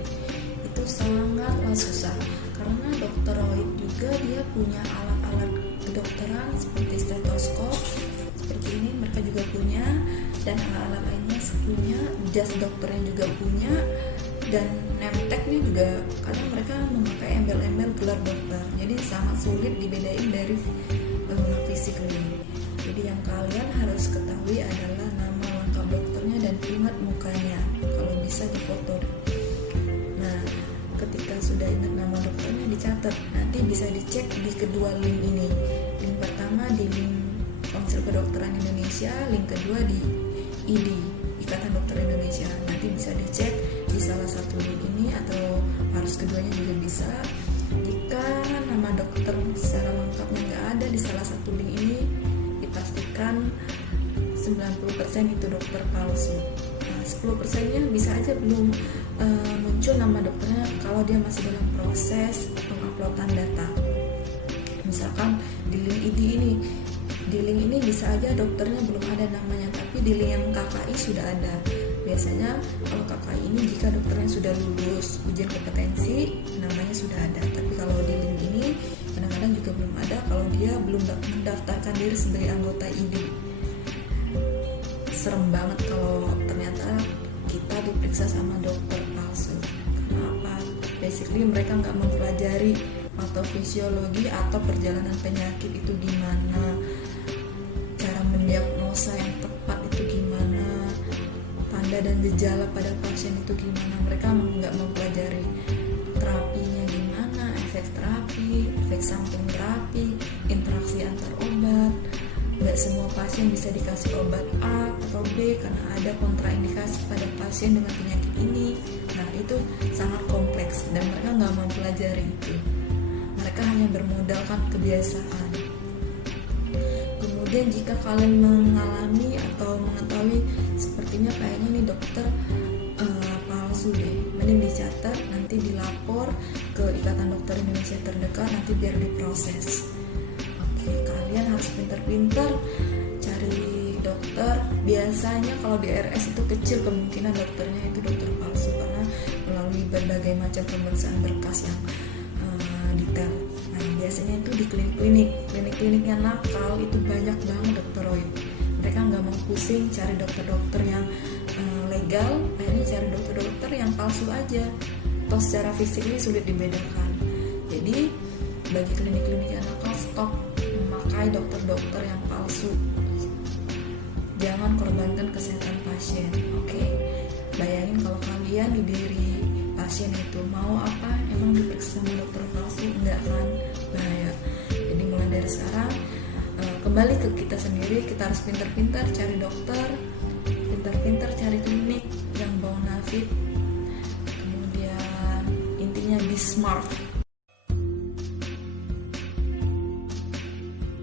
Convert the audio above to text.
Royd. Itu sangatlah susah karena dokter Royd juga dia punya alat-alat kedokteran seperti stetoskop seperti ini, mereka juga punya, dan alat-alat lainnya punya, jas dokternya juga punya, dan name tag-nya juga kadang mereka memakai embel-embel gelar dokter, jadi sangat sulit dibedain dari physically. Jadi yang kalian harus ketahui adalah nama lengkap dokternya dan ingat mukanya, kalau bisa difoto. Nah, ketika sudah ingat nama dokternya dicatat, nanti bisa dicek di kedua link ini. Link pertama di link Konsil Kedokteran Indonesia, link kedua di ID, Ikatan Dokter Indonesia. Nanti bisa dicek di salah satu link ini atau harus keduanya juga bisa. Jika nama dokter secara lengkapnya nggak ada di salah satu link ini, dipastikan 90% itu dokter palsu. Nah, 10%-nya bisa aja belum muncul nama dokternya kalau dia masih dalam proses penguploadan data. Misalkan di link ID ini, di link ini bisa aja dokternya belum ada namanya, tapi di link yang KKI sudah ada. Biasanya kalau KKI ini jika dokternya sudah lulus ujian kompetensi, namanya sudah ada. Tapi kalau di link ini kadang-kadang juga belum ada kalau dia belum mendaftarkan diri sebagai anggota ID. Serem banget kalau ternyata kita diperiksa sama dokter palsu. Kenapa? Basically mereka nggak mempelajari patofisiologi atau perjalanan penyakit itu gimana, cara mendiagnosa yang tepat itu gimana, tanda dan gejala pada pasien itu gimana. Mereka nggak mempelajari terapinya gimana, efek terapi, efek samping terapi, interaksi antar obat. Nggak semua pasien bisa dikasih obat A atau B karena ada kontraindikasi pada pasien dengan penyakit ini. Nah, itu sangat kompleks dan mereka nggak mempelajari itu. Mereka hanya bermodalkan kebiasaan. Kemudian jika kalian mengalami atau mengetahui sepertinya kayaknya nih dokter palsu deh, mending dicatat, nanti dilapor ke Ikatan Dokter Indonesia terdekat, nanti biar diproses. Oke, kalian harus pintar-pintar cari dokter. Biasanya kalau di RS itu kecil kemungkinan dokternya itu dokter palsu karena melalui berbagai macam pemeriksaan berkas yang detail. Nah, biasanya itu di klinik-klinik yang nakal itu banyak banget dokter Royd. Mereka nggak mau pusing cari dokter-dokter yang legal, akhirnya cari dokter-dokter yang palsu aja. Atau secara fisik ini sulit dibedakan. Jadi bagi klinik-klinik yang nakal, stop memakai dokter-dokter yang palsu. Jangan korbankan kesehatan pasien. Oke, bayangin kalau kalian di diri pasien itu mau apa, emang diperiksa sama dokter palsu, enggak kan, bahaya. Jadi mulai dari sekarang kembali ke kita sendiri, kita harus pintar-pintar cari dokter, pintar-pintar cari klinik